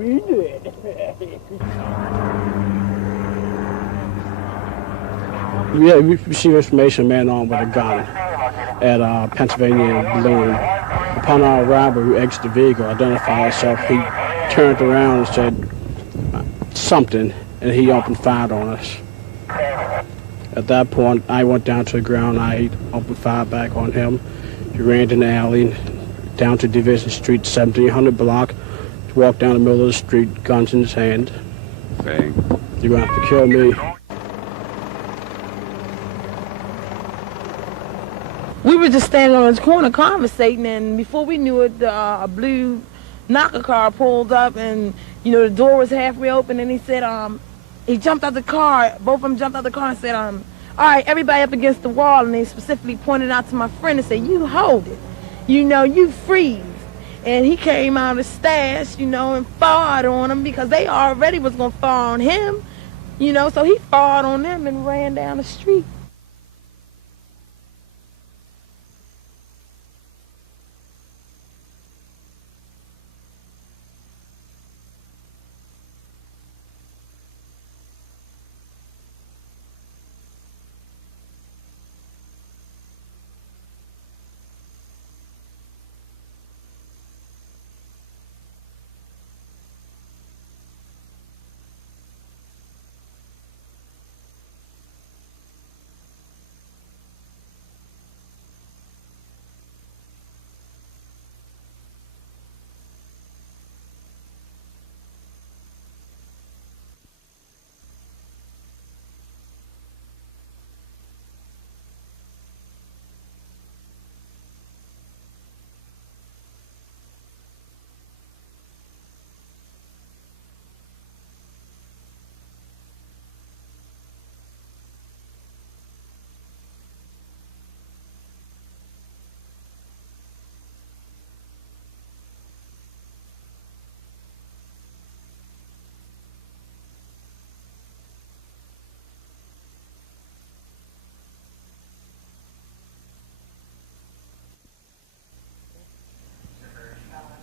we do it. Yeah, we received information, man armed with a gun at Pennsylvania and Balloon. Upon our arrival, we exited the vehicle, identified ourselves. He turned around and said something, and he opened fire on us. At that point, I went down to the ground. I opened fire back on him. He ran in the alley, down to Division Street, 1700 block. He walked down the middle of the street, guns in his hand. Bang. You're going to have to kill me. We were just standing on this corner conversating, and before we knew it, a blue knocker car pulled up, and, you know, the door was halfway open, and he said, he jumped out the car, both of them jumped out the car and said, all right, everybody up against the wall, and they specifically pointed out to my friend and said, you hold it, you know, you freeze. And he came out of the stash, you know, and fired on them because they already was going to fire on him, you know, so he fired on them and ran down the street.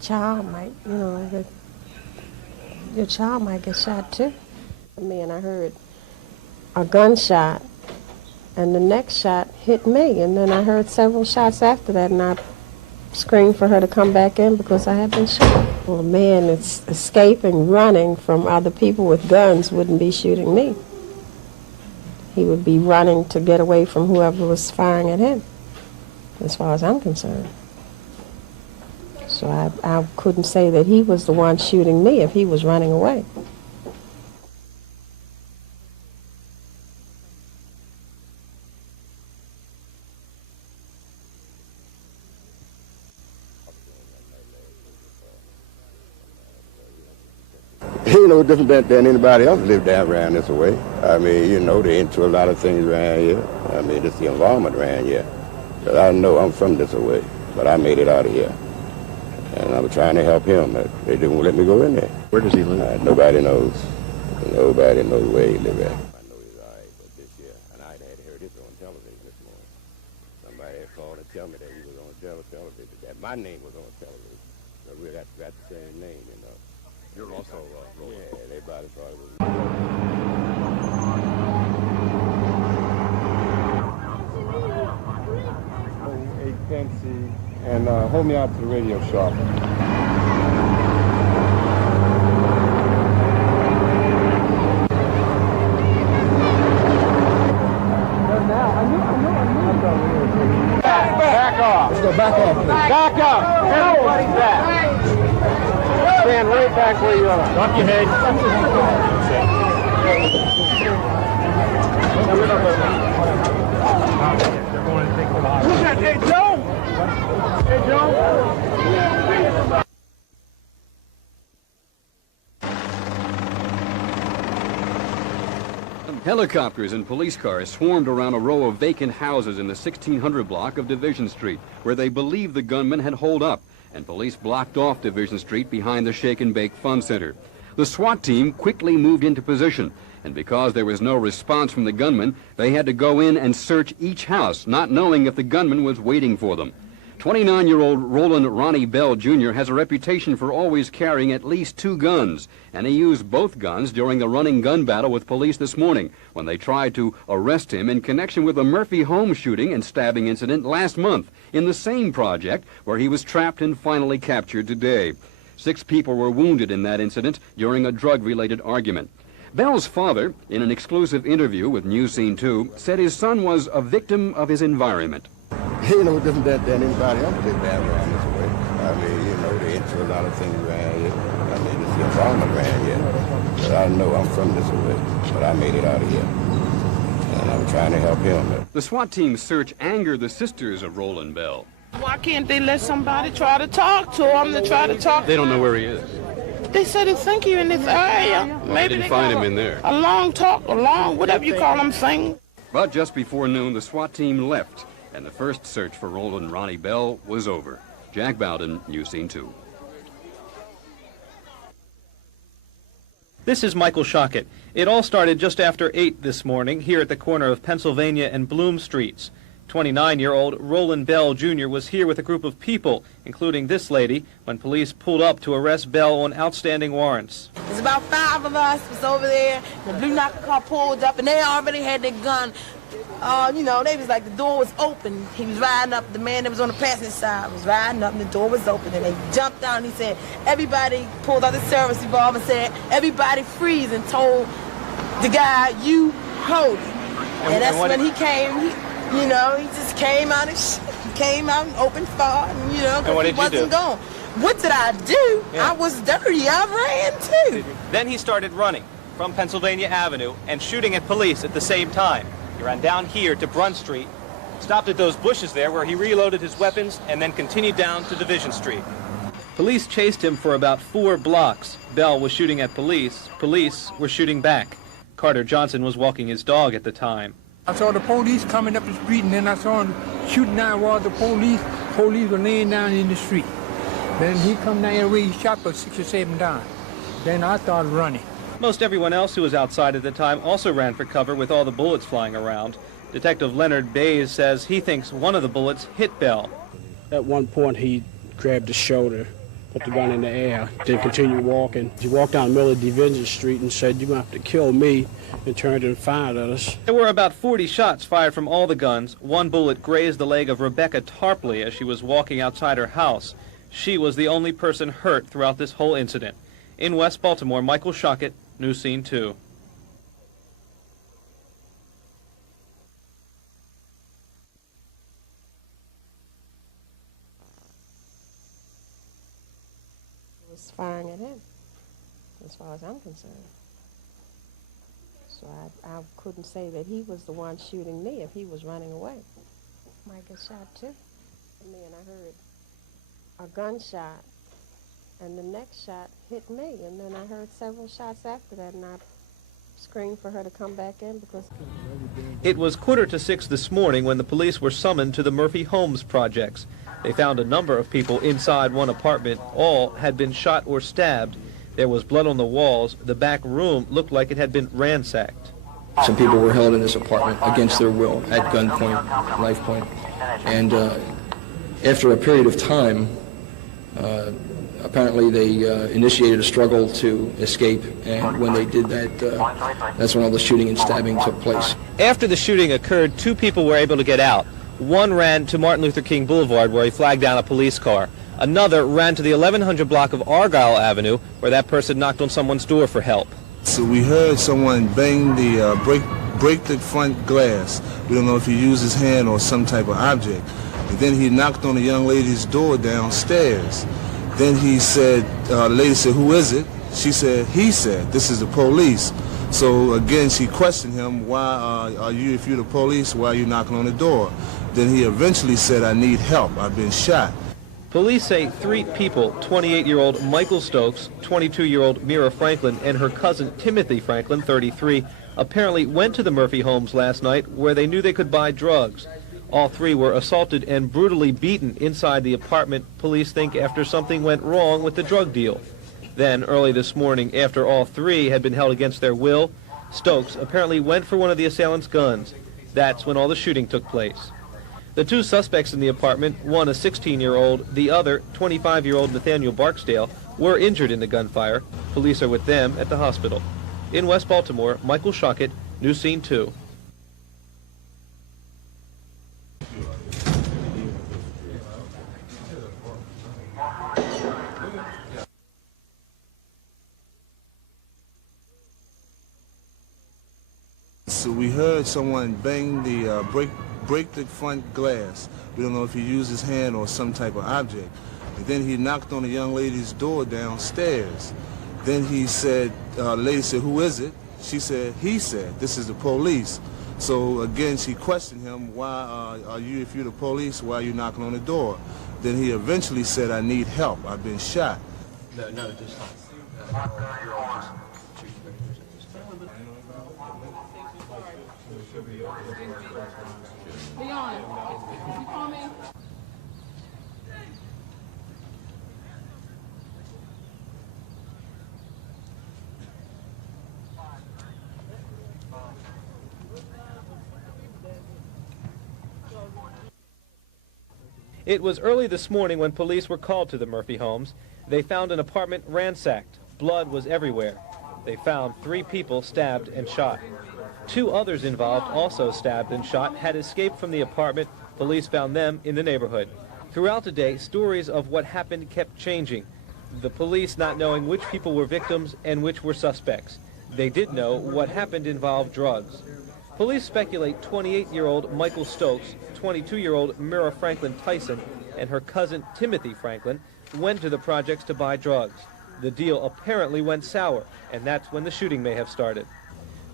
Child might, you know, your child might get shot too. And I heard a gunshot, and the next shot hit me, and then I heard several shots after that, and I screamed for her to come back in because I had been shot. Well, a man that's escaping, running from other people with guns wouldn't be shooting me. He would be running to get away from whoever was firing at him, as far as I'm concerned. So I couldn't say that he was the one shooting me if he was running away. He no different than anybody else lived down around this way. I mean, you know, they're into a lot of things around here. I mean, it's the environment around here. But I know I'm from this way, but I made it out of here. And I was trying to help him. They didn't let me go in there. Where does he live? Nobody knows. Nobody knows where he lives at. I know he's all right, but this year, and I had heard it on television this morning. Somebody had called and tell me that he was on television, that my name was on television. So we got the same name, you know. You're also yeah, everybody thought it was. And hold me out to the radio shop. Back off. Let's go back off, please. Back up. Everybody's back. Stand right back where you are. Drop your head. Who's that? Hey, Joe! Hey, Joe! Helicopters and police cars swarmed around a row of vacant houses in the 1600 block of Division Street, where they believed the gunman had holed up, and police blocked off Division Street behind the Shake and Bake Fun Center. The SWAT team quickly moved into position, and because there was no response from the gunman, they had to go in and search each house, not knowing if the gunman was waiting for them. 29-year-old Roland Ronnie Bell Jr. has a reputation for always carrying at least 2 guns, and he used both guns during the running gun battle with police this morning when they tried to arrest him in connection with a Murphy Home shooting and stabbing incident last month in the same project where he was trapped and finally captured today. 6 people were wounded in that incident during a drug-related argument. Bell's father, in an exclusive interview with News Scene 2, said his son was a victim of his environment. He ain't no different than anybody else live down around this way. I mean, you know, they into a lot of things around here. I mean, it's the environment around here. But I know I'm from this way, but I made it out of here. And I'm trying to help him. The SWAT team's search angered the sisters of Roland Bell. Why can't they let somebody try to talk to him, They don't know where he is. They said they think you're in this area. Well, Maybe they didn't find him in there. A long talk, a long, whatever you call them thing. But just before noon, the SWAT team left, and the first search for Roland Ronnie Bell was over. Jack Bowden, News Scene 2. This is Michael Shockett. It all started just after 8 this morning here at the corner of Pennsylvania and Bloom Streets. 29-year-old Roland Bell Jr. was here with a group of people, including this lady, when police pulled up to arrest Bell on outstanding warrants. There's about 5 of us was over there. The blue knocker car pulled up, and they already had their gun. You know, they was like, the door was open. He was riding up. The man that was on the passenger side was riding up, and the door was open. And they jumped out, and he said, everybody pulled out the service revolver and said, everybody freeze, and told the guy, you hold it. And that's when he came. You know, he just came out and opened fire, and, you know, because he wasn't gone. What did I do? Yeah. I was dirty. I ran, too. Then he started running from Pennsylvania Avenue and shooting at police at the same time. He ran down here to Brunt Street, stopped at those bushes there where he reloaded his weapons, and then continued down to Division Street. Police chased him for about 4 blocks. Bell was shooting at police. Police were shooting back. Carter Johnson was walking his dog at the time. I saw the police coming up the street, and then I saw him shooting down while the police were laying down in the street. Then he come down the way, he shot for 6 or 7 times. Then I started running. Most everyone else who was outside at the time also ran for cover with all the bullets flying around. Detective Leonard Bays says he thinks one of the bullets hit Bell. At one point, he grabbed his shoulder, put the gun in the air, then continued walking. He walked down the middle of Division Street and said, "You're going to have to kill me," and turned and fired at us. There were about 40 shots fired from all the guns. One bullet grazed the leg of Rebecca Tarpley as she was walking outside her house. She was the only person hurt throughout this whole incident. In West Baltimore, Michael Shockett, News Scene 2. Was firing at him, as far as I'm concerned. So I couldn't say that he was the one shooting me if he was running away. Might get shot too. And then I heard a gunshot, and the next shot hit me, and then I heard several shots after that, and I screamed for her to come back in because... It was 5:45 this morning when the police were summoned to the Murphy Homes projects. They found a number of people inside one apartment. All had been shot or stabbed. There was blood on the walls. The back room looked like it had been ransacked. Some people were held in this apartment against their will, at gunpoint, knife point. And after a period of time, apparently they initiated a struggle to escape, and when they did that, that's when all the shooting and stabbing took place. After the shooting occurred, 2 people were able to get out. One ran to Martin Luther King Boulevard, where he flagged down a police car. Another ran to the 1100 block of Argyle Avenue, where that person knocked on someone's door for help. So we heard someone bang the, break the front glass. We don't know if he used his hand or some type of object. And then he knocked on the young lady's door downstairs. Then he said, the lady said, "Who is it?" She said, "He said, this is the police." So again, she questioned him, "Why are you, if you're the police, why are you knocking on the door?" Then he eventually said, "I need help. I've been shot." Police say 3 people, 28-year-old Michael Stokes, 22-year-old Mira Franklin, and her cousin Timothy Franklin, 33, apparently went to the Murphy Homes last night where they knew they could buy drugs. All 3 were assaulted and brutally beaten inside the apartment, police think, after something went wrong with the drug deal. Then, early this morning, after all 3 had been held against their will, Stokes apparently went for one of the assailants' guns. That's when all the shooting took place. The two suspects in the apartment, one a 16-year-old, the other 25-year-old Nathaniel Barksdale, were injured in the gunfire. Police are with them at the hospital. In West Baltimore, Michael Shockett, News Scene 2. So we heard someone bang the break the front glass. We don't know if he used his hand or some type of object. And then he knocked on the young lady's door downstairs. Then he said, the lady said, "Who is it?" She said, he said, "This is the police." So again, she questioned him, "Why are you, if you're the police, why are you knocking on the door?" Then he eventually said, "I need help. I've been shot." No, just It was early this morning when police were called to the Murphy homes. They found an apartment ransacked. Blood was everywhere. They found 3 people stabbed and shot. 2 others involved, also stabbed and shot, had escaped from the apartment. Police found them in the neighborhood. Throughout the day, stories of what happened kept changing. The police not knowing which people were victims and which were suspects. They did know what happened involved drugs. Police speculate 28-year-old Michael Stokes, 22-year-old Mira Franklin Tyson, and her cousin Timothy Franklin went to the projects to buy drugs. The deal apparently went sour, and that's when the shooting may have started.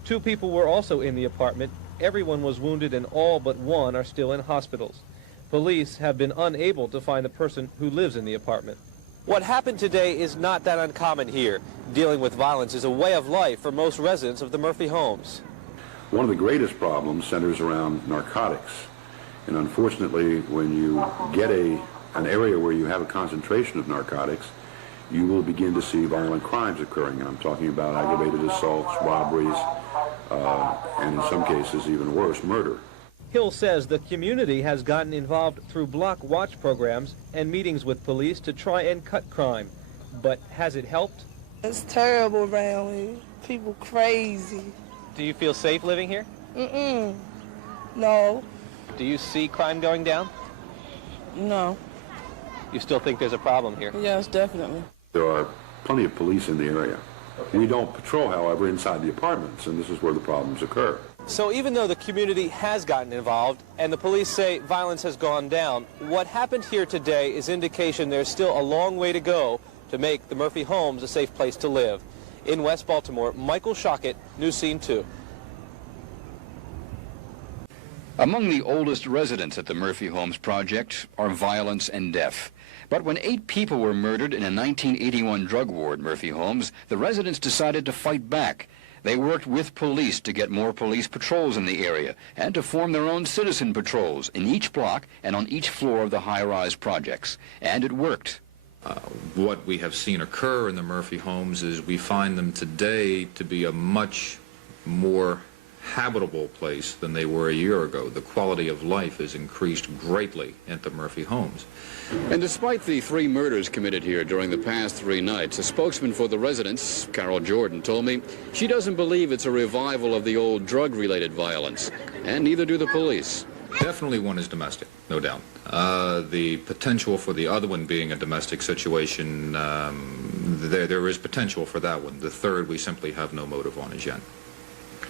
2 people were also in the apartment. Everyone was wounded and all but one are still in hospitals. Police have been unable to find the person who lives in the apartment. What happened today is not that uncommon here. Dealing with violence is a way of life for most residents of the Murphy homes. One of the greatest problems centers around narcotics. And unfortunately, when you get an area where you have a concentration of narcotics, you will begin to see violent crimes occurring. And I'm talking about aggravated assaults, robberies, and in some cases even worse, murder. Hill says the community has gotten involved through block watch programs and meetings with police to try and cut crime. But has it helped? It's terrible around here. People crazy. Do you feel safe living here? No. Do you see crime going down? No. You still think there's a problem here? Yes, definitely. There are plenty of police in the area. We don't patrol, however, inside the apartments, and this is where the problems occur. So even though the community has gotten involved and the police say violence has gone down, what happened here today is indication there's still a long way to go to make the Murphy homes a safe place to live. In West Baltimore, Michael Shockett, News Scene 2. Among the oldest residents at the Murphy Homes project are violence and death. But when 8 people were murdered in a 1981 drug war at Murphy Homes, the residents decided to fight back. They worked with police to get more police patrols in the area and to form their own citizen patrols in each block and on each floor of the high-rise projects. And it worked. What we have seen occur in the Murphy homes is we find them today to be a much more habitable place than they were a year ago. The quality of life has increased greatly at the Murphy homes. And despite the 3 murders committed here during the past 3 nights, a spokesman for the residents, Carol Jordan, told me she doesn't believe it's a revival of the old drug-related violence, and neither do the police. Definitely one is domestic, no doubt. The potential for the other one being a domestic situation, there is potential for that one. The third we simply have no motive on as yet.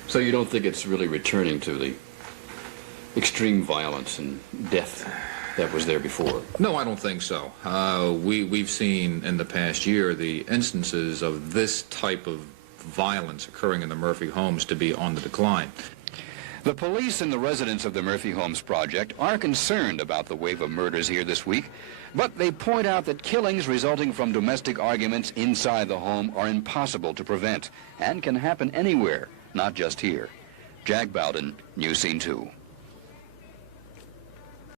So you don't think it's really returning to the extreme violence and death that was there before? No, I don't think so. We've seen in the past year the instances of this type of violence occurring in the Murphy homes to be on the decline. The police and the residents of the Murphy Homes project are concerned about the wave of murders here this week, but they point out that killings resulting from domestic arguments inside the home are impossible to prevent and can happen anywhere, not just here. Jack Bowden, News Scene 2.